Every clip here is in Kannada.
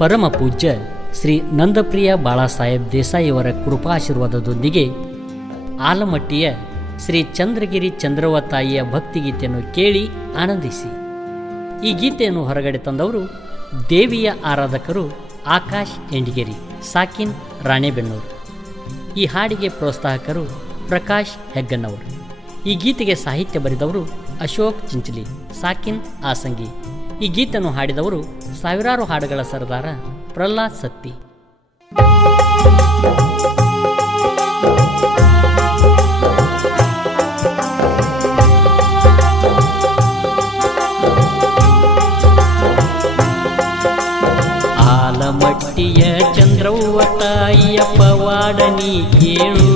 ಪರಮ ಪೂಜ್ಯ ಶ್ರೀ ನಂದಪ್ರಿಯ ಬಾಳಾಸಾಹೇಬ್ ದೇಸಾಯಿಯವರ ಕೃಪಾಶೀರ್ವಾದದೊಂದಿಗೆ ಆಲಮಟ್ಟಿಯ ಶ್ರೀ ಚಂದ್ರಗಿರಿ ಚಂದ್ರವ್ವ ತಾಯಿಯ ಭಕ್ತಿಗೀತೆಯನ್ನು ಕೇಳಿ ಆನಂದಿಸಿ. ಈ ಗೀತೆಯನ್ನು ಹೊರಗಡೆ ತಂದವರು ದೇವಿಯ ಆರಾಧಕರು ಆಕಾಶ್ ಎಂಡಿಗೇರಿ, ಸಾಕಿನ್ ರಾಣೆಬೆನ್ನೂರು. ಈ ಹಾಡಿಗೆ ಪ್ರೋತ್ಸಾಹಕರು ಪ್ರಕಾಶ್ ಹೆಗ್ಗನ್ನವರು. ಈ ಗೀತೆಗೆ ಸಾಹಿತ್ಯ ಬರೆದವರು ಅಶೋಕ್ ಚಿಂಚಲಿ, ಸಾಕಿನ್ ಆಸಂಗಿ. ಈ ಗೀತೆಯನ್ನು ಹಾಡಿದವರು ಸಾವಿರಾರು ಹಾಡುಗಳ ಸರದಾರ ಪ್ರಹ್ಲಾದ್ ಸತ್ತಿ. ಆಲಮಟ್ಟಿಯ ಚಂದ್ರವ್ವ ತಾಯಿಯ ಪವಾಡ ನೀ ಕೇಳು,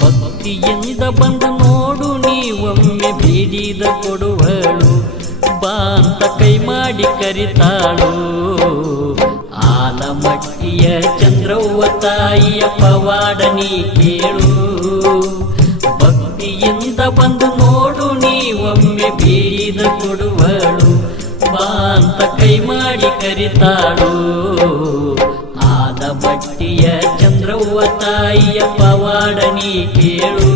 ಭಕ್ತಿಯಿಂದ ಬಂದು ನೋಡು ನೀವೊಮ್ಮೆ ಬೇಡಿದ ಕೊಡುವಳು, ಬಾ ಅಂತ ಕೈ ಮಾಡಿ ಕರಿತಾಳು. ಆಲಮಟ್ಟಿಯ ಚಂದ್ರವ್ವ ತಾಯಿಯ ಪವಾಡ ನೀ ಕೇಳು, ಭಕ್ತಿಯಿಂದ ಬಂದು ನೋಡು ನೀವೊಮ್ಮೆ ಬೇಡಿದ ಕೊಡುವಳು, ಬಾ ಅಂತ ಕೈ ಮಾಡಿ ಕರಿತಾಳು. ಆಲಮಟ್ಟಿಯ ಚಂದ್ರವ್ವ ತಾಯಿಯ ಪವಾಡ ನೀ ಕೇಳು.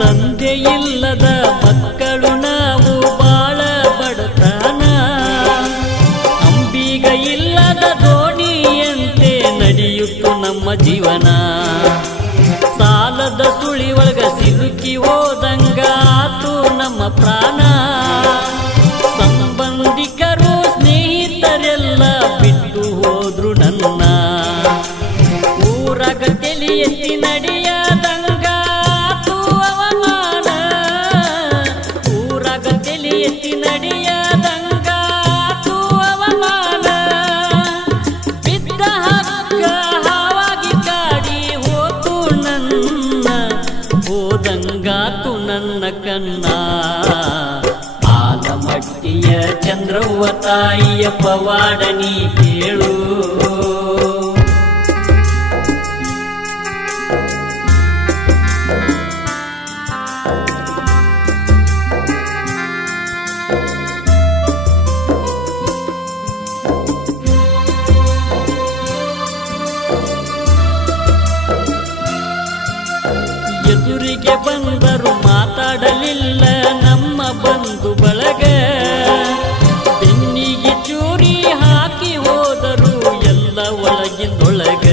ತಂದೆ ಇಲ್ಲದ ಮಕ್ಕಳು ನಾವು ಬಾಳ ಬಡತನ, ಅಂಬಿಗ ಇಲ್ಲದ ದೋಣಿಯಂತೆ ನಡೆಯುತ್ತು ನಮ್ಮ ಜೀವನ. ಸಾಲದ ಸುಳಿ ಒಳಗ ಸಿಲುಕಿ ಹೋದಂಗಾತು ನಮ್ಮ ಪ್ರಾಣ. ಸಂಬಂಧಿಕರು ಸ್ನೇಹಿತರೆಲ್ಲ ಬಿಟ್ಟು ಹೋದ್ರು ನನ್ನ, ಊರಾಗ ತಲೆ ಎತ್ತಿ ನಡೆಯದಂಗಾತು ಅವಮಾನ. ಊರಾಗ ತಲೆ ಎತ್ತಿ ನಡೆಯದಂಗಾತು ಅವಮಾನ. ಬಿದ್ದ ಹಕ್ಕ ಹಾವಾಗಿ ಕಾಡಿ ಹೋತು ನನ್ನ, ಹೋದಂಗಾತು ನನ್ನ ಕಣ್ಣ. ಆಲಮಟ್ಟಿಯ ಚಂದ್ರವ್ವ ತಾಯಿಯ ಪವಾಡ ನೀ ಕೇಳು. ಎದುರಿಗೆ ಬಂದರು ಮಾತಾಡಲಿಲ್ಲ ನಮ್ಮ ಬಂಧು ಬಳಗ, ಬೆನ್ನಿಗೆ ಚೂರಿ ಹಾಕಿ ಹೋದರು ಎಲ್ಲ ಒಳಗಿಂದೊಳಗ.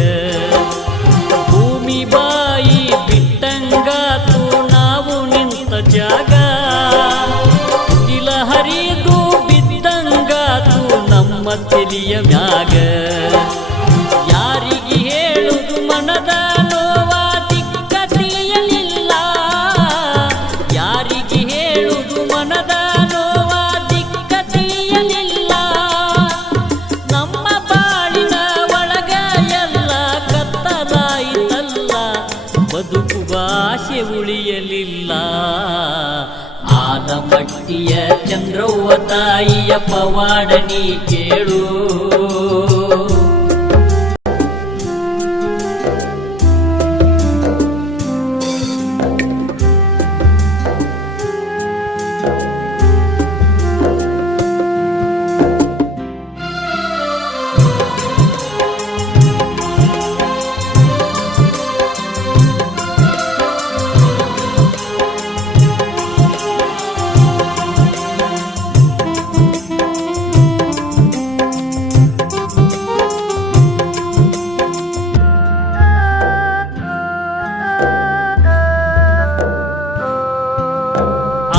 ಭೂಮಿ ಬಾಯಿ ಬಿಟ್ಟಂಗಾತು ನಾವು ನಿಂತ ಜಾಗ, ಇಲ ಹರಿದು ಬಿದ್ದಂಗಾತು ನಮ್ಮ ತಲೆಯ ಮ್ಯಾಗ. ಯಾರಿಗೆ ಹೇಳುದು ಮನದ ನೋವ ದಿಕ್ಕ ತಿಳಿಯಲಿಲ್ಲ, ಯಾರಿಗೆ ಹೇಳುದು ಮನದ ನೋವ ದಿಕ್ಕ ತಿಳಿಯಲಿಲ್ಲ. ನಮ್ಮ ಬಾಳಿನ ಒಳಗ ಎಲ್ಲ ಕತ್ತಲಾಯಿತಲ್ಲ, ಬದುಕುವ ಆಸೆ ಉಳಿಯಲಿಲ್ಲ. ಆಲಮಟ್ಟಿಯ ಚಂದ್ರವ್ವ ತಾಯಿಯ ಪವಾಡ ನೀ ಕೇಳು.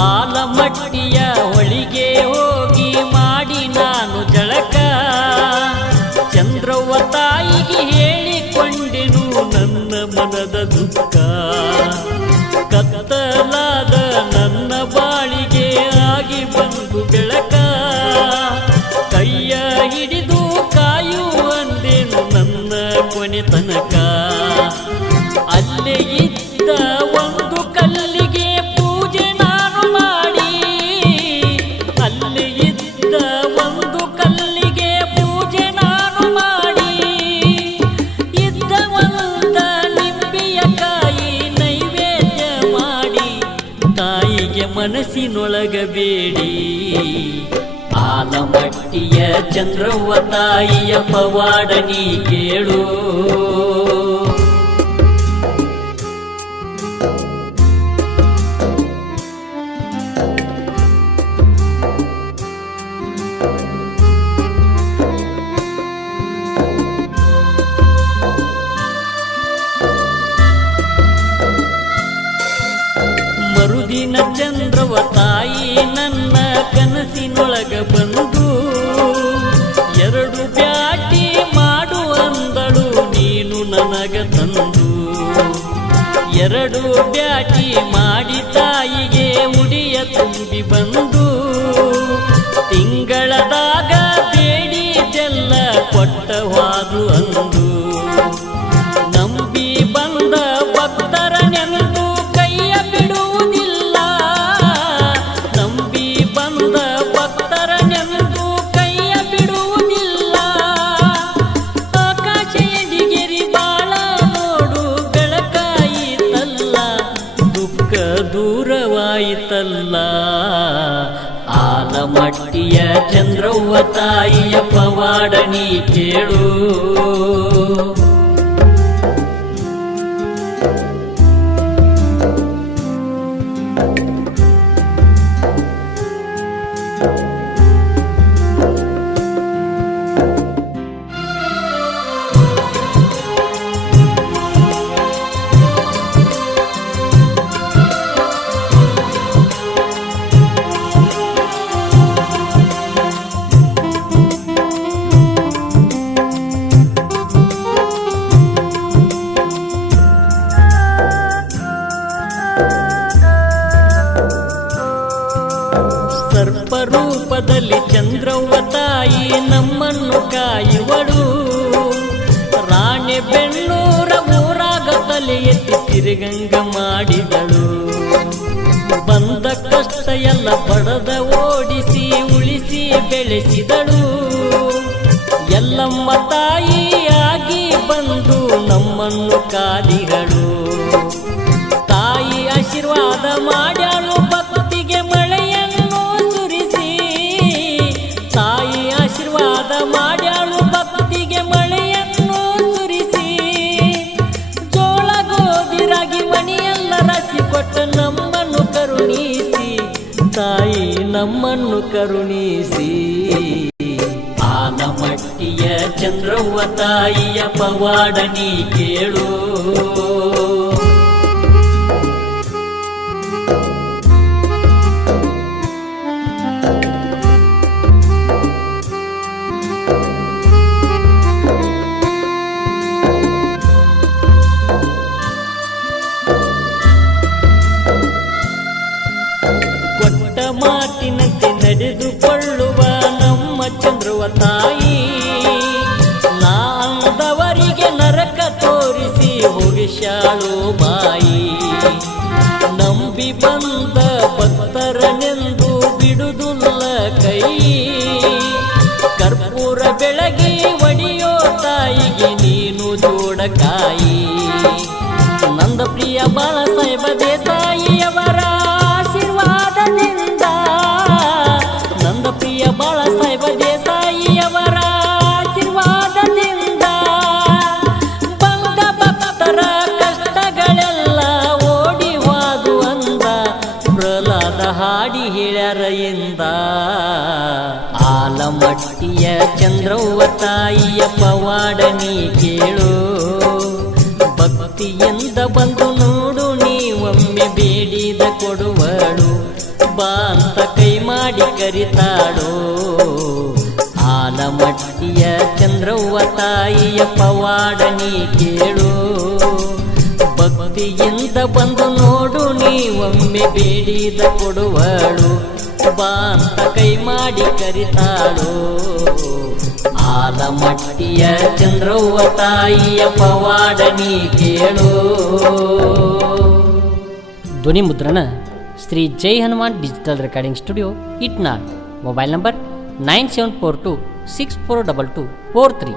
ಆಲಮಟ್ಟಿಯ ಹೊಳಿಗೆ ಹೋಗಿ ಮಾಡಿ ನಾನು ಜಳಕ, ಚಂದ್ರವ್ವ ತಾಯಿಗೆ ಹೇಳಿಕೊಂಡೆನು ನನ್ನ ಮನದ ದುಃಖ. ಅಲ್ಲೇ ಇದ್ದ ಒಂದು ಕಲ್ಲಿಗೆ ಪೂಜೆ ನಾನು ಮಾಡಿ, ಅಲ್ಲೇ ಇದ್ದ ಒಂದು ಕಲ್ಲಿಗೆ ಪೂಜೆ ನಾನು ಮಾಡಿ, ಇದ್ದ ಒಂದ ನಿಂಬೆಯ ಕಾಯಿ ನೈವೇದ್ಯ ಮಾಡಿ ತಾಯಿಗೆ ಮನಸ್ಸಿನೊಳಗ ಬೇಡಿ. ಆಲಮಟ್ಟಿಯ ಚಂದ್ರವ್ವ ತಾಯಿಯ ಪವಾಡ ನೀ ಕೇಳು. ಮರುದಿನ ಚಂದ್ರವ್ವ ತಾಯಿ ನನ್ನ ಕನಸಿನೊಳಗ ಬಂದು ಎರಡು ಬ್ಯಾಟಿ ಮಾಡು ಅಂದಳು ನೀನು ನನಗ ತಂದು. ಎರಡು ಬ್ಯಾಟಿ ಮಾಡಿ ತಾಯಿಗೆ ಉಡಿಯ ತುಂಬಿ ಬಂದು, ತಿಂಗಳದಾಗ ಬೇಡಿದೆಲ್ಲ ಕೊಟ್ಟವಾದು ಅಂದು. ನಂಬಿ ಬಂದ ಭಕ್ತರ ನೆಂದು ಕೈಯ ಬಿಡುವುದಿಲ್ಲ, ನಂಬಿ ಬಂದ ಭಕ್ತರ ನೆಂದು ಕೈಯ ಬಿಡುವುದಿಲ್ಲ. ಆಕಾಶ ಎಡಿಗೆರಿ ಬಾಳ ನೋಡು ಬೆಳಕಾಯಿತಲ್ಲ, ದುಃಖ ದೂರವಾಯಿತಲ್ಲ. ಆಲಮಟ್ಟಿಯ ಚಂದ್ರವ್ವ ತಾಯಿಯ ಪವಾಡ ನೀ ಕೇಳು. ಸರ್ಪರೂಪದಲ್ಲಿ ಚಂದ್ರವ್ವ ತಾಯಿ ನಮ್ಮನ್ನು ಕಾಯುವಳು. ರಾಣೆಬೆನ್ನೂರ ಊರಾಗ ತಲೆ ಎತ್ತಿ ತಿರುಗಂಗ ಮಾಡಿದಳು. ಬಂದ ಕಷ್ಟ ಎಲ್ಲ ಬಡದ ಓಡಿಸಿ ಉಳಿಸಿ ಬೆಳೆಸಿದಳು. ಎಲ್ಲಮ್ಮ ತಾಯಿಯಾಗಿ ಬಂದು ನಮ್ಮನ್ನು ಕಾದಿಗಳು. ತಾಯಿ ಆಶೀರ್ವಾದ ಮಾಡ್ಯಾಳು ಭಕ್ತಿಗೆ ಮಳೆಯನ್ನು ಸುರಿಸಿ, ತಾಯಿ ಆಶೀರ್ವಾದ ಮಾಡ್ಯಾಳು ಭಕ್ತಿಗೆ ಮಳೆಯನ್ನು ಸುರಿಸಿ. ಜೋಳ ಗೋಧಿ ರಾಗಿ ಮಣಿಯೆಲ್ಲ ರಾಶಿ ಕೊಟ್ಟ ನಮ್ಮನ್ನು ಕರುಣಿಸಿ, ತಾಯಿ ನಮ್ಮನ್ನು ಕರುಣಿಸಿ. ಆಲಮಟ್ಟಿಯ ಚಂದ್ರವ್ವ ತಾಯಿಯ ಪವಾಡ ನೀ ಕೇಳು. ಕೊಟ್ಟ ಮಾತಿನಂತೆ ನಡೆದುಕೊಳ್ಳುವ ನಮ್ಮ ಚಂದ್ರವ್ವ ತಾಯಿ, ನಾಂದವರಿಗೆ ನರಕ ತೋರಿಸಿ ಹೋಗಿಸಾಳು ಬಾಯಿ. ನಂಬಿ ಬಂದ ಭಕ್ತರನೆಂದು ಬಿಡುವುದಿಲ್ಲ ಕೈ, ಕರ್ಪೂರ ಬೆಳಗಿ ಒಡೆಯೋ ತಾಯಿಗೆ ನೀನು ಜೋಡಕಾಯಿ. ನಂದ ಪ್ರಿಯ ಬಾಳ ಸಾಹೇಬ ದೇಸಾಯಿಯವರ ಆಶೀರ್ವಾದದಿಂದ, ನಂದ ಪ್ರಿಯ ಬಾಳ ಸಾಹೇಬ ದೇಸಾಯಿಯವರ ಆಶೀರ್ವಾದದಿಂದ ಬಂದ ಭಕ್ತರ ಕಷ್ಟಗಳೆಲ್ಲ ಓಡಿ ಹೋದು ಅಂದ. ಪ್ರಹ್ಲಾದ ಹಾಡಿ ಹೇಳ್ಯಾರೆಯಿಂದ. ಆಲಮಟ್ಟಿಯ ಚಂದ್ರವ್ವ ತಾಯಿಯ ಪವಾಡ ನೀ ಕೇಳು. ಭಕ್ತಿಯಿಂದ ಬಂದು ನೋಡು ನೀವೊಮ್ಮೆ ಬೇಡಿದ ಕೊಡುವಳು, ಬಾ ಅಂತ ಕೈ ಮಾಡಿ ಕರಿತಾಳು. ಆಲಮಟ್ಟಿಯ ಚಂದ್ರವ್ವ ತಾಯಿಯ ಪವಾಡ ನೀ ಕೇಳು. ಭಕ್ತಿಯಿಂದ ಬಂದು ನೋಡು ನೀವೊಮ್ಮೆ ಬೇಡಿದ ಕೊಡುವಳು, ಬಾ ಅಂತ ಕೈ ಮಾಡಿ ಕರಿತಾಳು. ಆಲಮಟ್ಟಿಯ ಚಂದ್ರವ್ವ ತಾಯಿಯ ಪವಾಡ ನೀ ಕೇಳು. ಧ್ವನಿ ಮುದ್ರಣ Shri Jai Hanuman digital recording studio Itnal. Mobile number 9742642243.